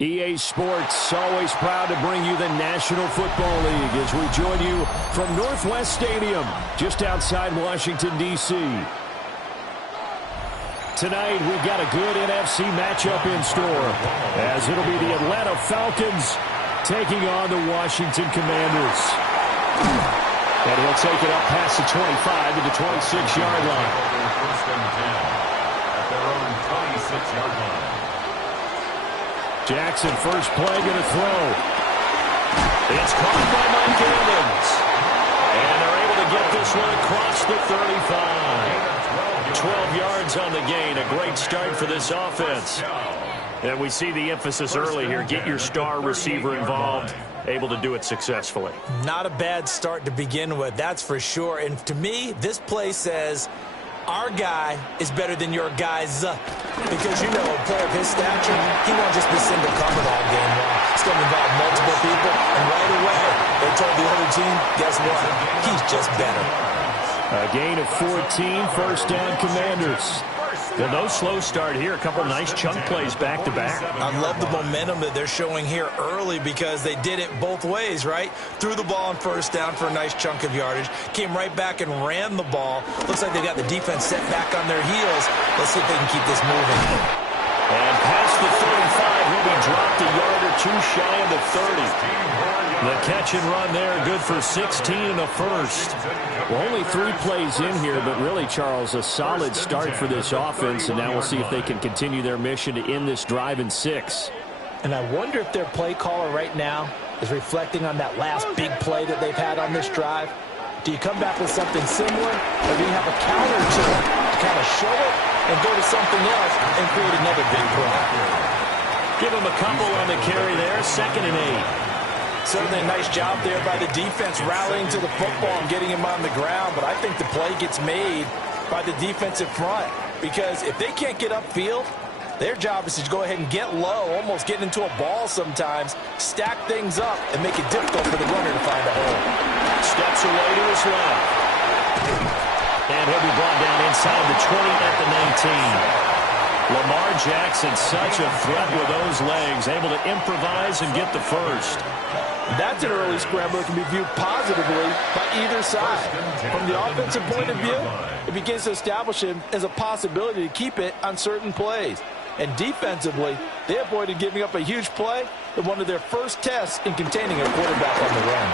EA Sports, always proud to bring you the National Football League as we join you from Northwest Stadium, just outside Washington, D.C. Tonight, we've got a good NFC matchup in store, as it'll be the Atlanta Falcons taking on the Washington Commanders. And he'll take it up past the 25 to the 26-yard line. First and 10 at their own 26-yard line. Jackson, first play, going to throw. It's caught by Mike Evans. And they're able to get this one across the 35. 12 yards on the gain. A great start for this offense. And we see the emphasis early here. Get your star receiver involved. Able to do it successfully. Not a bad start to begin with, that's for sure. And to me, this play says our guy is better than your guys. Because, you know, a player of his stature, he won't just be single covered all game long. It's going to involve multiple people. And right away, they told the other team, guess what? He's just better. A gain of 14, first down Commanders. Well, no slow start here. A couple nice chunk plays back-to-back. I love the momentum that they're showing here early because they did it both ways, right? Threw the ball on first down for a nice chunk of yardage. Came right back and ran the ball. Looks like they got the defense set back on their heels. Let's see if they can keep this moving. And past the 35, he'll be dropped a yard or two shy of the 30. The catch and run there, good for 16 and a first. Well, only 3 plays in here, but really, Charles, a solid start for this offense, and now we'll see if they can continue their mission to end this drive in 6. And I wonder if their play caller right now is reflecting on that last big play that they've had on this drive. Do you come back with something similar, or do you have a counter to it to kind of show it and go to something else and create another big play? Give him a couple on the carry there, 2nd and 8. Certainly a nice job there by the defense rallying to the football and getting him on the ground, but I think the play gets made by the defensive front because if they can't get upfield, their job is to go ahead and get low, almost get into a ball sometimes, stack things up, and make it difficult for the runner to find a hole. Steps away to his left. And he'll be brought down inside the 20 at the 19. Lamar Jackson, such a threat with those legs, able to improvise and get the first. That's an early scramble that can be viewed positively by either side. From the offensive point of view, it begins to establish him as a possibility to keep it on certain plays. And defensively, they avoided giving up a huge play in one of their first tests in containing a quarterback on the run.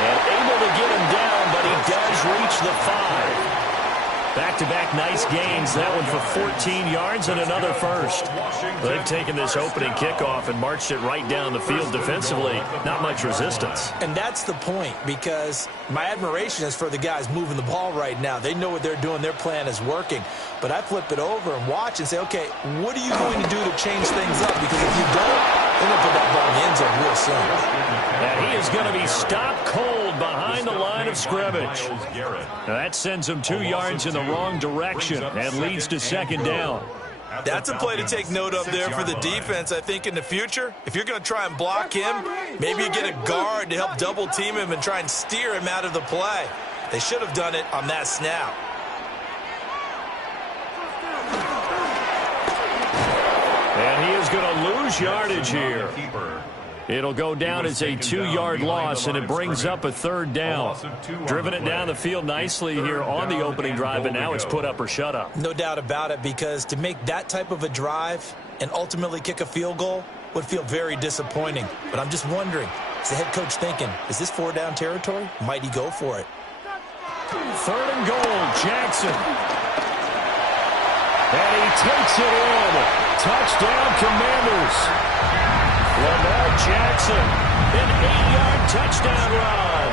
And able to get him down, but he does reach the 5. Back-to-back nice gains. That one for 14 yards and another first. They've taken this opening kickoff and marched it right down the field defensively. Not much resistance. And that's the point, because my admiration is for the guys moving the ball right now. They know what they're doing. Their plan is working. But I flip it over and watch and say, okay, what are you going to do to change things up? Because if you don't, they're going to put that ball in the end zone real soon. And he is going to be stopped cold behind the line of scrimmage. Now that sends him 2 yards in the wrong direction and leads to second down. That's a play to take note of there for the defense. I think in the future, if you're going to try and block him, maybe you get a guard to help double team him and try and steer him out of the play. They should have done it on that snap. And he is going to lose yardage here. It'll go down as a 2-yard loss, and it brings up a third down. Driven it down the field nicely here on the opening drive, and now it's put up or shut up. No doubt about it, because to make that type of a drive and ultimately kick a field goal would feel very disappointing. But I'm just wondering, is the head coach thinking, is this 4-down territory? Might he go for it? Third and goal, Jackson. And he takes it in. Touchdown, Commanders. Lamar Jackson, an 8-yard touchdown run.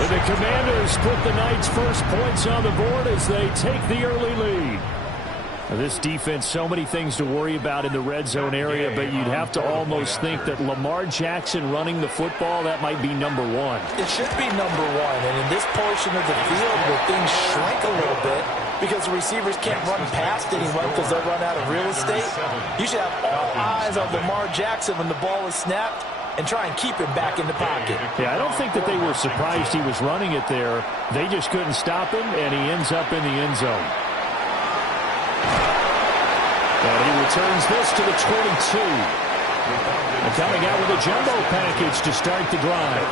And the Commanders put the Knights' first points on the board as they take the early lead. Now, this defense, so many things to worry about in the red zone area, but you'd have to almost think that Lamar Jackson running the football, that might be number one. It should be number one, and in this portion of the field where things shrink a little bit, because the receivers can't run past anyone because they'll run out of real estate, you should have all eyes on Lamar Jackson when the ball is snapped and try and keep him back in the pocket. Yeah, I don't think that they were surprised he was running it there. They just couldn't stop him, and he ends up in the end zone. And he returns this to the 22. And coming out with a jumbo package to start the drive.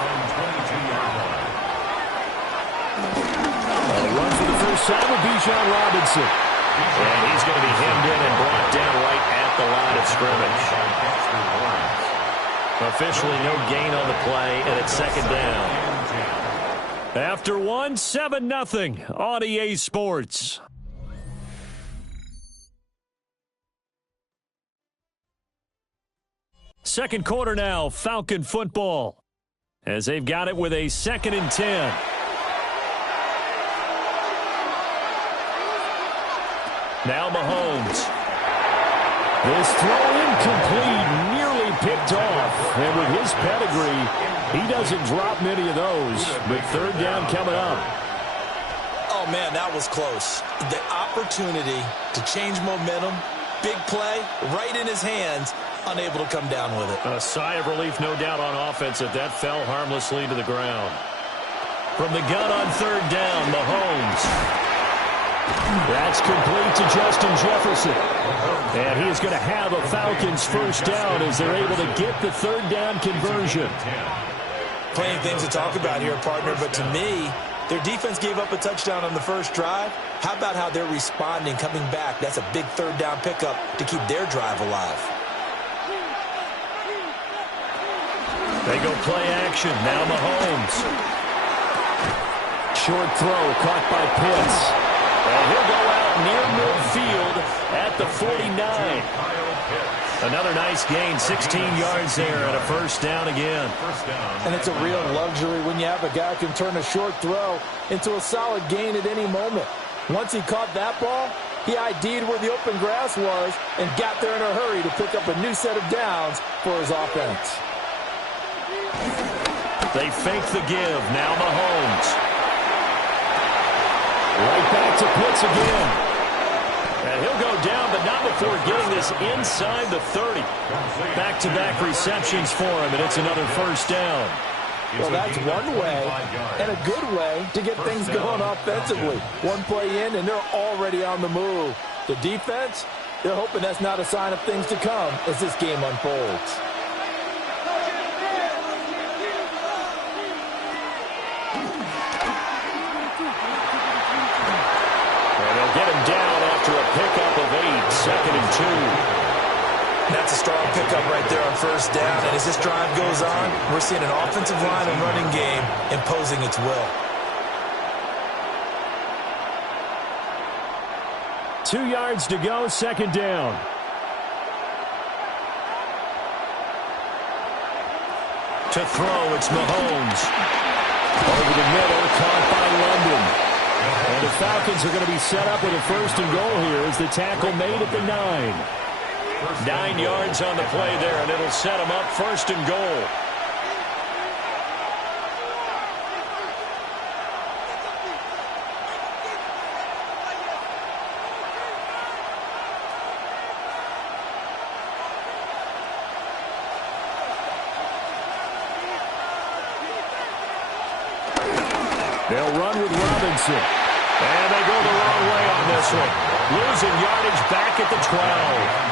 A run for the first time with Bijan Robinson. And he's going to be hemmed in and brought down right at the line of scrimmage. Officially no gain on the play, and it's second down. After one, 7-0 on EA Sports. Second quarter now, Falcon football, as they've got it with a 2nd and 10. Now Mahomes. This throw incomplete, nearly picked off. And with his pedigree, he doesn't drop many of those. But third down coming up. Oh, man, that was close. The opportunity to change momentum, big play, right in his hands, unable to come down with it. A sigh of relief, no doubt, on offense that fell harmlessly to the ground. From the gun on third down, Mahomes. That's complete to Justin Jefferson. And he is going to have a Falcons first down as they're able to get the third down conversion. Plenty of things to talk about here, partner, but to me, their defense gave up a touchdown on the first drive. How about how they're responding, coming back? That's a big third down pickup to keep their drive alive. They go play action. Now Mahomes. Short throw caught by Pitts. And he'll go out near midfield at the 49. Another nice gain, 16 yards there, and a first down again. And it's a real luxury when you have a guy who can turn a short throw into a solid gain at any moment. Once he caught that ball, he ID'd where the open grass was and got there in a hurry to pick up a new set of downs for his offense. They fake the give. Now Mahomes. Right back to Pitts again. And he'll go down, but not before getting this inside the 30. Back-to-back receptions for him, and it's another first down. Well, that's one way, and a good way, to get things going offensively. One play in, and they're already on the move. The defense, They're hoping that's not a sign of things to come as this game unfolds. And they'll get him down after a pickup of 8, 2nd and 2. That's a strong pickup right there on first down. And as this drive goes on, we're seeing an offensive line and running game imposing its will. 2 yards to go, 2nd down. To throw, it's Mahomes. Over the middle, caught by London. And the Falcons are going to be set up with a 1st and goal here as the tackle made at the 9. 9 yards on the play there, and it'll set them up 1st and goal. They'll run with Robinson. And they go the wrong way on this one. Losing yardage back at the 12.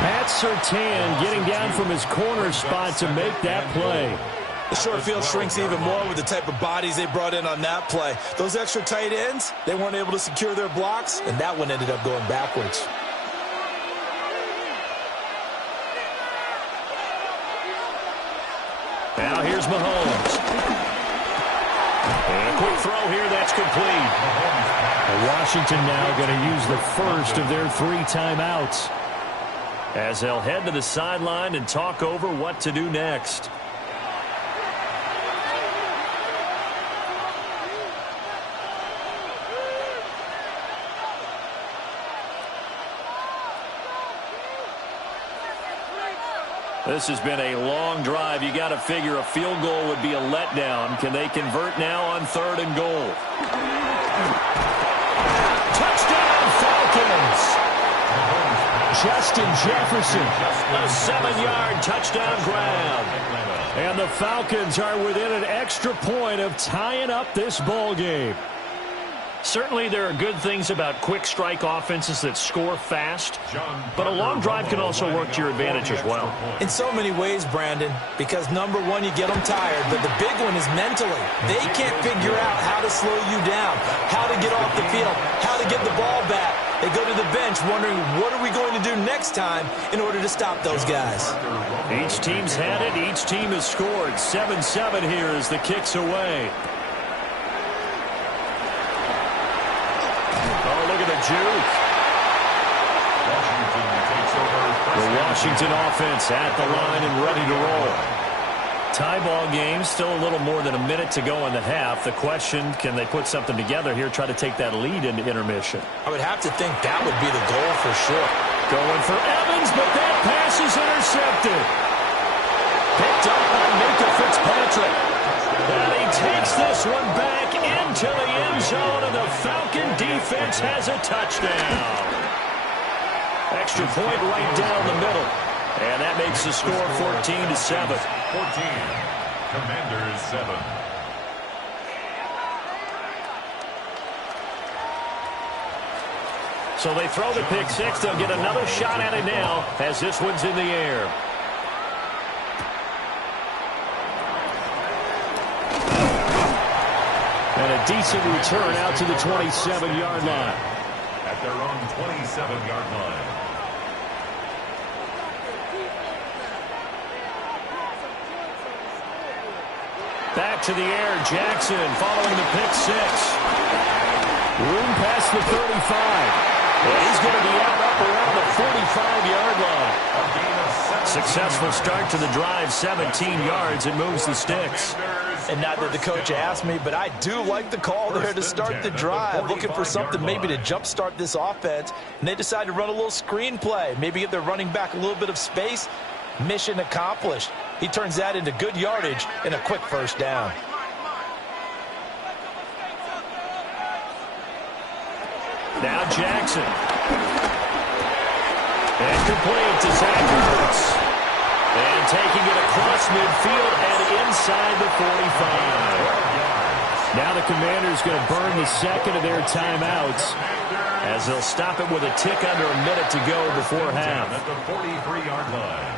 Pat Surtain getting down from his corner spot to make that play. The short field shrinks even more with the type of bodies they brought in on that play. Those extra tight ends, they weren't able to secure their blocks, and that one ended up going backwards. Now here's Mahomes. And a quick throw here, that's complete. And Washington now going to use the first of their 3 timeouts, As they'll head to the sideline and talk over what to do next. This has been a long drive. You got to figure a field goal would be a letdown. Can they convert now on 3rd and goal? Touchdown, Falcons! Justin Jefferson. A 7-yard touchdown grab. And the Falcons are within an extra point of tying up this ball game. Certainly there are good things about quick strike offenses that score fast, but a long drive can also work to your advantage as well. In so many ways, Brandon, because number one, you get them tired, but the big one is mentally. They can't figure out how to slow you down, how to get off the field, how to get the ball back. They go to the bench wondering, what are we going to do next time in order to stop those guys? Each team's had it. Each team has scored. 7-7 here as the kick's away. Oh, look at the juke. The Washington offense at the line and ready to roll. Tie ball game, still a little more than a minute to go in the half. The question, can they put something together here, try to take that lead into intermission? I would have to think that would be the goal for sure. Going for Evans, but that pass is intercepted. Picked up by Minkah Fitzpatrick. And he takes this one back into the end zone, and the Falcon defense has a touchdown. Extra point right down the middle. And that makes the score 14-7. 14. Commanders 7. So they throw the pick six. They'll get another shot at it now as this one's in the air. And a decent return out to the 27-yard line. At their own 27-yard line. Back to the air, Jackson following the pick six. Room past the 35. And he's going to be out up around the 45-yard line. Successful start to the drive, 17 yards. It moves the sticks. And not that the coach asked me, but I do like the call there to start the drive. Looking for something maybe to jumpstart this offense. And they decide to run a little screen play. Maybe give their running back a little bit of space. Mission accomplished. He turns that into good yardage and a quick first down. Now Jackson. And complete to Zach Ertz. And taking it across midfield and inside the 45. Now the Commanders going to burn the second of their timeouts as they'll stop it with a tick under a minute to go before half. At the 43-yard line.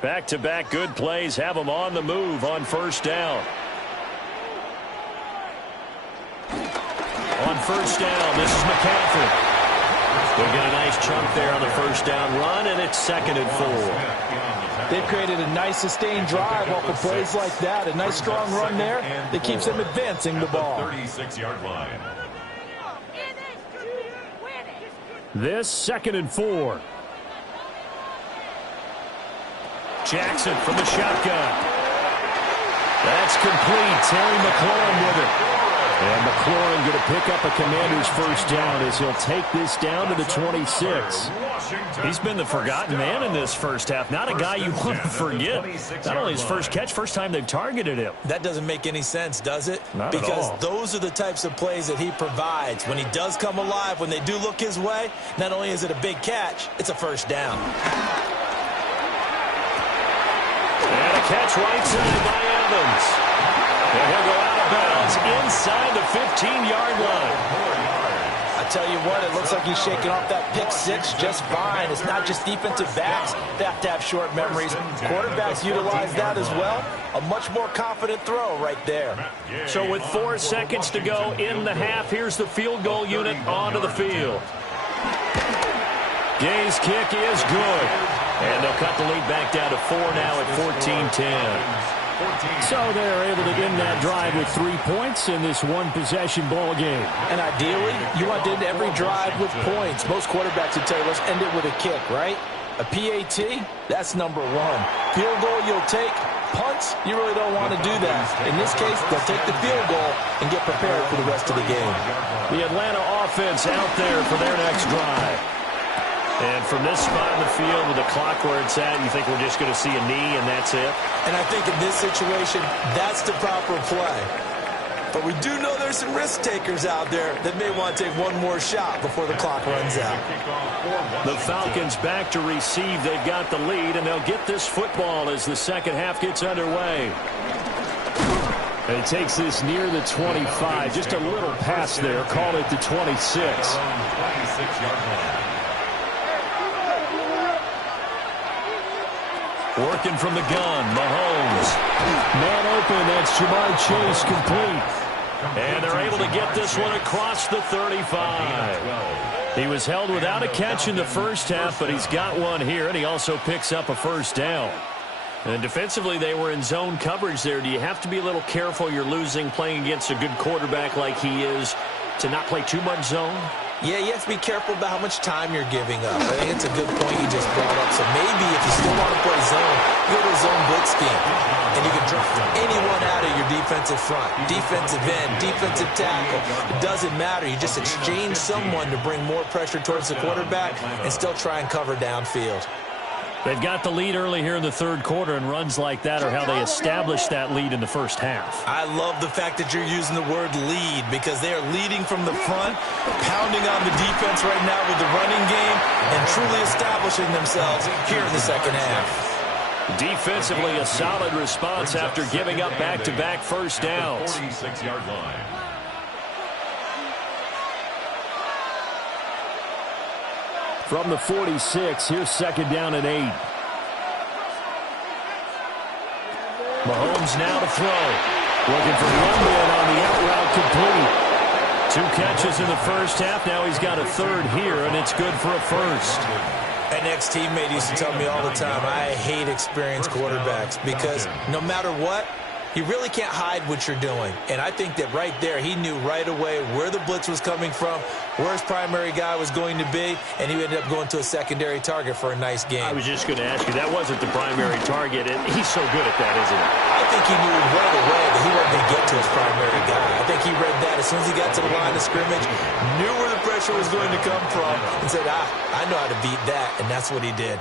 Back-to-back good plays have them on the move on first down. On first down, this is McCaffrey. They'll get a nice chunk there on the first down run, and it's 2nd and 4. They've created a nice sustained drive off of plays like that. A nice strong run there that keeps them advancing the ball. 36-yard line. This 2nd and 4. Jackson from the shotgun. That's complete. Terry McLaurin with it. And McLaurin going to pick up a Commander's first down as he'll take this down to the 26. He's been the forgotten man in this first half. Not a guy you want to forget. Not only his first catch, first time they've targeted him. That doesn't make any sense, does it? Not at because all. Those are the types of plays that he provides. When he does come alive, when they do look his way, not only is it a big catch, it's a first down. And a catch right side by Evans. And he'll go out of bounds inside the 15-yard line. I tell you what, it looks like he's shaking off that pick six just fine. It's not just defensive backs that have to have short memories. Quarterbacks utilize that as well. A much more confident throw right there. So with 4 seconds to go in the half, here's the field goal unit onto the field. Gay's kick is good. And they'll cut the lead back down to 4 now at 14-10. So they're able to end that drive with 3 points in this one-possession ball game. And ideally, you want to end every drive with points. Most quarterbacks would tell you, let's end it with a kick, right? A PAT, that's number 1. Field goal, you'll take. Punts, you really don't want to do that. In this case, they'll take the field goal and get prepared for the rest of the game. The Atlanta offense out there for their next drive. And from this spot in the field with the clock where it's at, you think we're just going to see a knee and that's it? And I think in this situation, that's the proper play. But we do know there's some risk takers out there that may want to take one more shot before the clock runs out. The Falcons back to receive. They've got the lead, and they'll get this football as the second half gets underway. And it takes this near the 25. Just a little pass there. Call it the 26. 26-yard line. Working from the gun, Mahomes. Man open, that's Jamar Chase complete. And they're able to get this one across the 35. He was held without a catch in the first half, but he's got one here, and he also picks up a first down. And defensively, they were in zone coverage there. Do you have to be a little careful you're losing playing against a good quarterback like he is to not play too much zone? Yeah, you have to be careful about how much time you're giving up. I think it's a good point you just brought up. So maybe if you still want to play zone, go to a zone blitz scheme. And you can draft anyone out of your defensive front. Defensive end, defensive tackle. It doesn't matter. You just exchange someone to bring more pressure towards the quarterback and still try and cover downfield. They've got the lead early here in the third quarter, and runs like that are how they established that lead in the first half. I love the fact that you're using the word lead because they are leading from the front, pounding on the defense right now with the running game, and truly establishing themselves here in the second half. Defensively, a solid response after giving up back-to-back first downs. 46-yard line. From the 46, here's second down and 8. Mahomes now to throw. Looking for London on the out route complete. 2 catches in the first half. Now he's got a third here, and it's good for a first. An ex-teammate used to tell me all the time, I hate experienced quarterbacks because no matter what, you really can't hide what you're doing. And I think that right there, he knew right away where the blitz was coming from, where his primary guy was going to be, and he ended up going to a secondary target for a nice game. I was just going to ask you, that wasn't the primary target, and he's so good at that, isn't he? I think he knew right away that he wasn't going to get to his primary guy. I think he read that as soon as he got to the line of scrimmage, knew where the pressure was going to come from, and said, I know how to beat that, and that's what he did.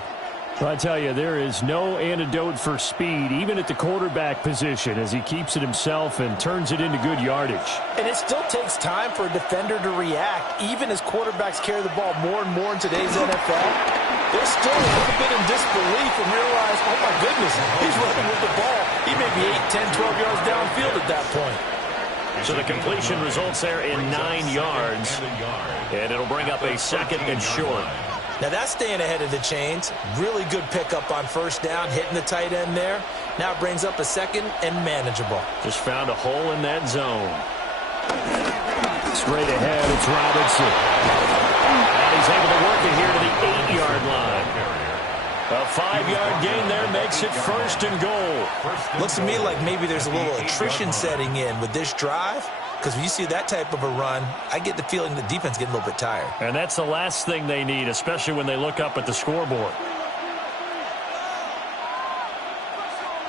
Well, I tell you, there is no antidote for speed, even at the quarterback position, as he keeps it himself and turns it into good yardage. And it still takes time for a defender to react, even as quarterbacks carry the ball more and more in today's NFL. They're still a little bit in disbelief and realize, oh my goodness, he's running with the ball. He may be 8, 10, 12 yards downfield at that point. So the completion results there in 9 yards, and it'll bring up a 2nd and short. Now that's staying ahead of the chains. Really good pickup on first down, hitting the tight end there. Now it brings up a 2nd and manageable. Just found a hole in that zone. Straight ahead, it's Robinson. And he's able to work it here to the 8-yard line. A 5-yard gain there makes it 1st and goal. Looks to me like maybe there's a little attrition setting in with this drive. Because when you see that type of a run, I get the feeling the defense getting a little bit tired. And that's the last thing they need, especially when they look up at the scoreboard.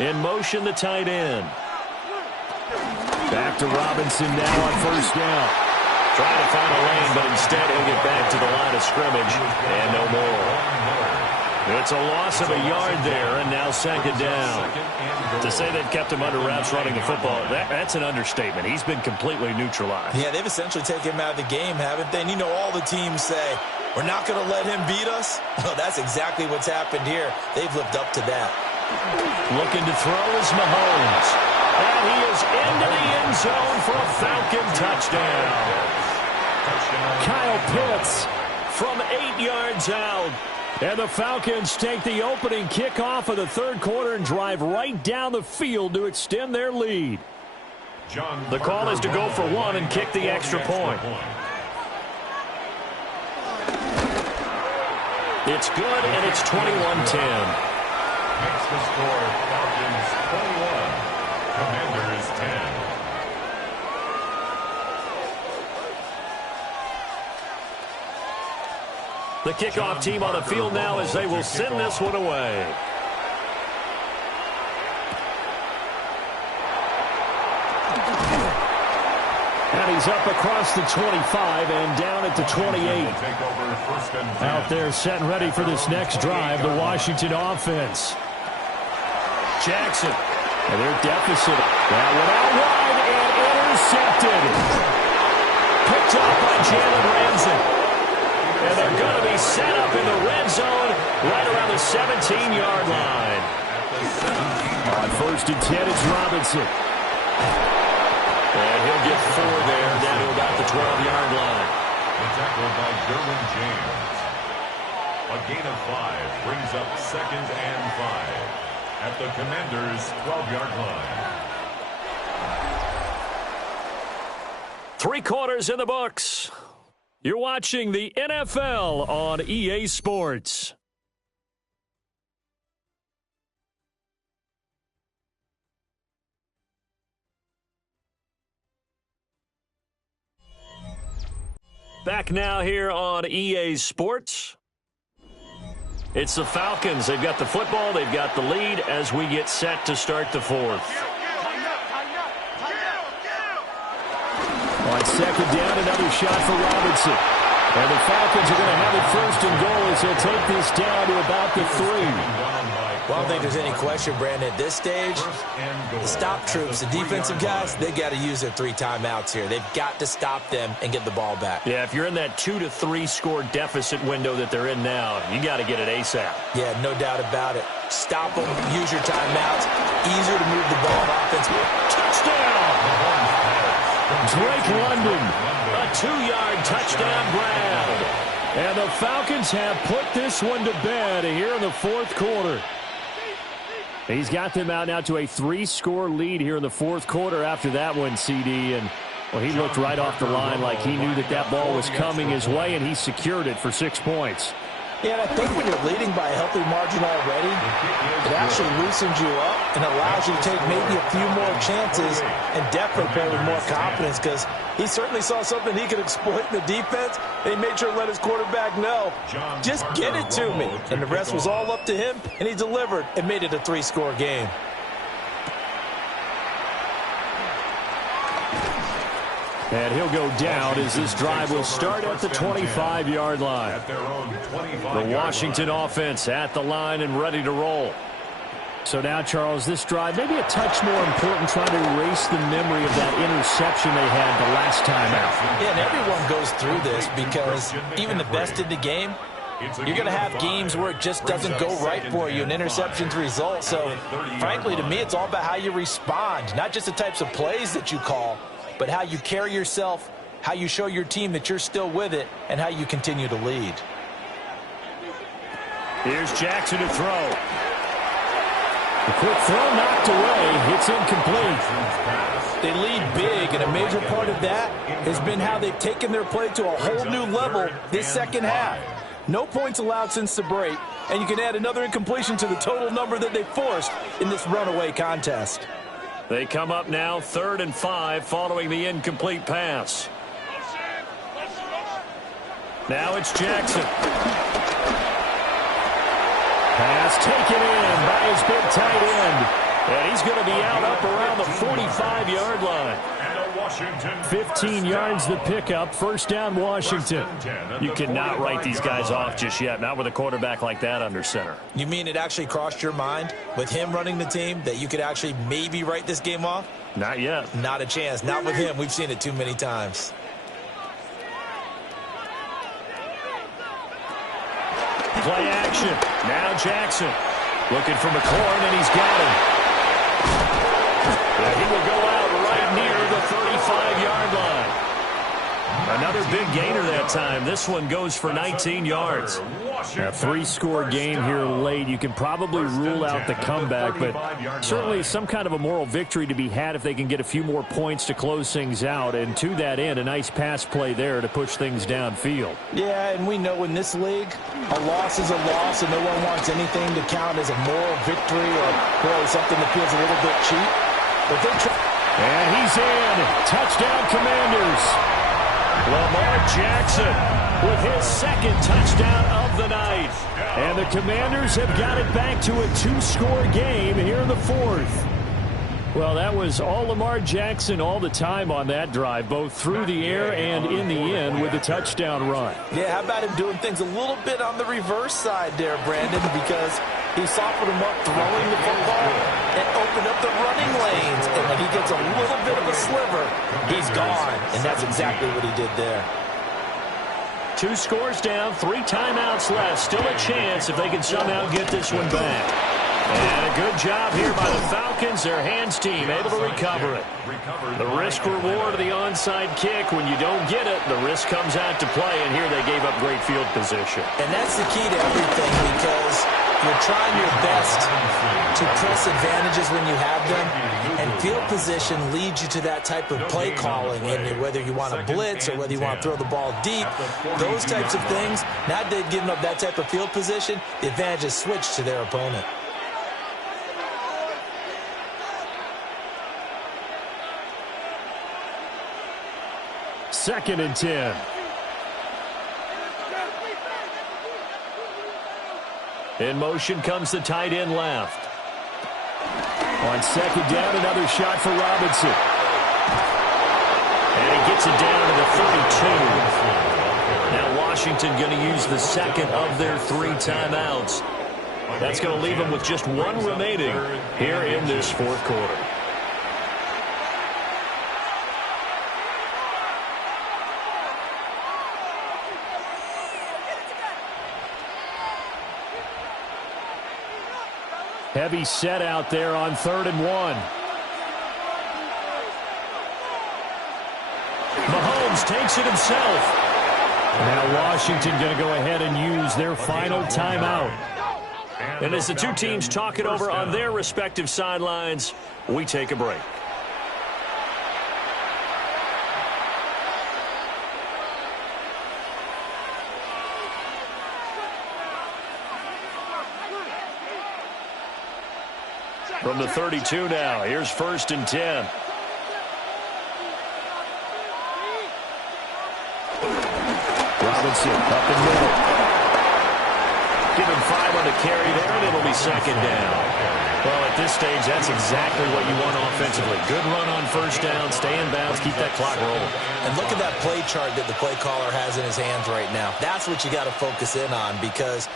In motion, the tight end. Back to Robinson now on first down. Trying to find a lane, but instead he'll get back to the line of scrimmage and no more. It's a loss of a yard there, and now 2nd down. To say they've kept him under wraps running the football, that's an understatement. He's been completely neutralized. Yeah, they've essentially taken him out of the game, haven't they? And you know all the teams say, we're not going to let him beat us. Well, that's exactly what's happened here. They've lived up to that. Looking to throw is Mahomes. And he is into the end zone for a Falcon touchdown. Kyle Pitts From 8 yards out. And the Falcons take the opening kickoff of the 3rd quarter and drive right down the field to extend their lead. The call is to go for 1 and kick the extra point. It's good, and it's 21-10. Makes the score Falcons 21, Commanders 10. The kickoff team on the field now as they will send this one away. And he's up across the 25 and down at the 28. Out there set and ready for this next drive, the Washington offense. Jackson. And their deficit. That one out wide and intercepted. Picked up by Jalen Ramsey. And they're going to be set up in the red zone right around the 17-yard line. On 1st and 10, it's Robinson. And he'll get 4 there, down to about the 12-yard line. The tackle by Derwin James. A gain of 5 brings up 2nd and 5 at the Commanders' 12-yard line. 3 quarters in the books. You're watching the NFL on EA Sports. Back now here on EA Sports. It's the Falcons. They've got the football. They've got the lead as we get set to start the 4th. On 2nd down, another shot for Robinson. And the Falcons are going to have it 1st and goal as they'll take this down to about the 3. Well, I don't think there's any question, Brandon, at this stage, the stop troops, the defensive guys, they got to use their 3 timeouts here. They've got to stop them and get the ball back. Yeah, if you're in that 2 to 3 score deficit window that they're in now, you got to get it ASAP. Yeah, no doubt about it. Stop them, use your timeouts. Easier to move the ball offense. Touchdown! Drake London. A 2-yard touchdown grab. And the Falcons have put this one to bed here in the 4th quarter. He's got them out now to a 3-score lead here in the 4th quarter after that one, CD. And, well, he looked right off the line like he knew that that ball was coming his way, and he secured it for 6 points. Yeah, and I think when you're leading by a healthy margin already, it actually loosens you up and allows you to take maybe a few more chances and definitely play with more confidence, because he certainly saw something he could exploit in the defense, and he made sure to let his quarterback know, just get it to me. And the rest was all up to him, and he delivered and made it a 3-score game. And he'll go down as this drive will start at the 25-yard line. At their own 25-yard The Washington offense at the line and ready to roll. So now, Charles, this drive maybe a touch more important, trying to erase the memory of that interception they had the last time out. Yeah, and everyone goes through this because even the best in the game, you're going to have games where it just doesn't go right for you, and interceptions result. So, frankly, to me, it's all about how you respond, not just the types of plays that you call, but how you carry yourself, how you show your team that you're still with it, and how you continue to lead. Here's Jackson to throw. The quick throw knocked away. It's incomplete. They lead big, and a major part of that has been how they've taken their play to a whole new level this second half. No points allowed since the break, and you can add another incompletion to the total number that they forced in this runaway contest. They come up now 3rd and 5 following the incomplete pass. Now it's Jackson. Pass taken in by his big tight end. And he's going to be out up around the 45-yard line. 15 yards the pickup. First down, Washington. You cannot write these guys off just yet, not with a quarterback like that under center. You mean it actually crossed your mind with him running the team that you could actually maybe write this game off? Not yet. Not a chance. Not with him. We've seen it too many times. Play action. Now Jackson. Looking for McLaurin, and he's got him. And he will go out right near the 35-yard line. Another big gainer that time. This one goes for 19 yards. A 3-score game here late. You can probably rule out the comeback, but certainly some kind of a moral victory to be had if they can get a few more points to close things out. And to that end, a nice pass play there to push things downfield. Yeah, and we know in this league, a loss is a loss, and no one wants anything to count as a moral victory or really something that feels a little bit cheap. But they and he's in. Touchdown, Commanders. Lamar Jackson with his second touchdown of the night. And the Commanders have got it back to a 2-score game here in the 4th. Well, that was all Lamar Jackson all the time on that drive, both through the air and in the end with the touchdown run. Yeah, how about him doing things a little bit on the reverse side there, Brandon, because he softened him up throwing the football and opened up the running lanes. And when he gets a little bit of a sliver, he's gone. And that's exactly what he did there. 2 scores down, 3 timeouts left. Still a chance if they can somehow get this one back. And a good job here by the Falcons, their hands team, able to recover it. The risk-reward of the onside kick, when you don't get it, the risk comes out to play, and here they gave up great field position. And that's the key to everything, because you're trying your best to press advantages when you have them, and field position leads you to that type of play calling, and whether you want to blitz or whether you want to throw the ball deep, those types of things, now they've given up that type of field position, the advantage is switched to their opponent. Second and 10. In motion comes the tight end left. On second down, another shot for Robinson. And he gets it down to the 32. Now Washington going to use the second of their 3 timeouts. That's going to leave them with just 1 remaining here in this 4th quarter. Heavy set out there on 3rd and 1. Mahomes takes it himself. Now Washington going to go ahead and use their final timeout. And as the 2 teams talk it over on their respective sidelines, we take a break. From the 32 now, here's 1st and 10. Robinson up the middle. Give him 5 on the carry there, and it'll be second down. Well, at this stage, that's exactly what you want offensively. Good run on first down, stay in bounds, keep that clock rolling. And look at that play chart that the play caller has in his hands right now. That's what you got to focus in on, because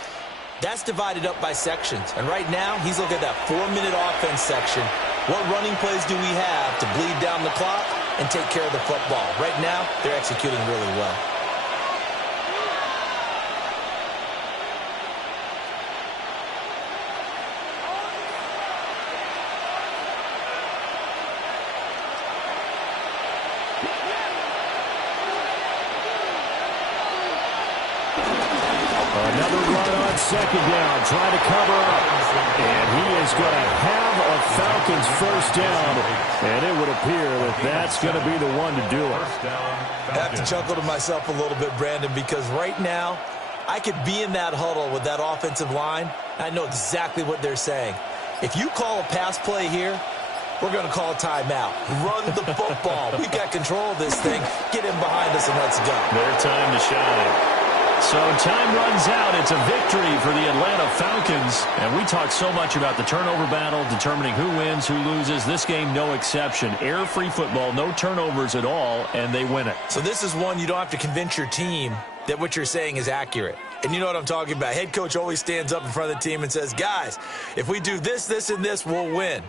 that's divided up by sections. And right now, he's looking at that 4-minute offense section. What running plays do we have to bleed down the clock and take care of the football? Right now, they're executing really well. Another run on second down, trying to cover up. And he is going to have a Falcons first down. And it would appear that that's going to be the one to do it. I have to chuckle to myself a little bit, Brandon, because right now, I could be in that huddle with that offensive line. I know exactly what they're saying. If you call a pass play here, we're going to call a timeout. Run the football. We got control of this thing. Get in behind us and let's go. Their time to shine. So time runs out. It's a victory for the Atlanta Falcons. And we talk so much about the turnover battle, determining who wins, who loses. This game, no exception. Error-free football, no turnovers at all, and they win it. So this is one you don't have to convince your team that what you're saying is accurate. And you know what I'm talking about. Head coach always stands up in front of the team and says, guys, if we do this, this, and this, we'll win.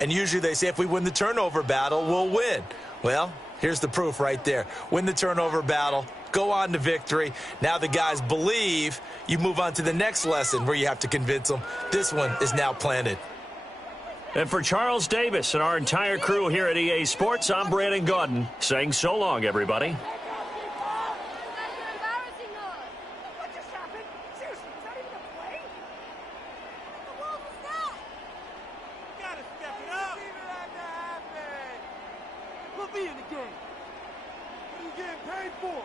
And usually they say if we win the turnover battle, we'll win. Well, here's the proof right there. Win the turnover battle. Go on to victory. Now the guys believe. You move on to the next lesson where you have to convince them. This one is now planted. And for Charles Davis and our entire crew here at EA Sports, I'm Brandon Gaudin saying so long, everybody. What are you getting paid for?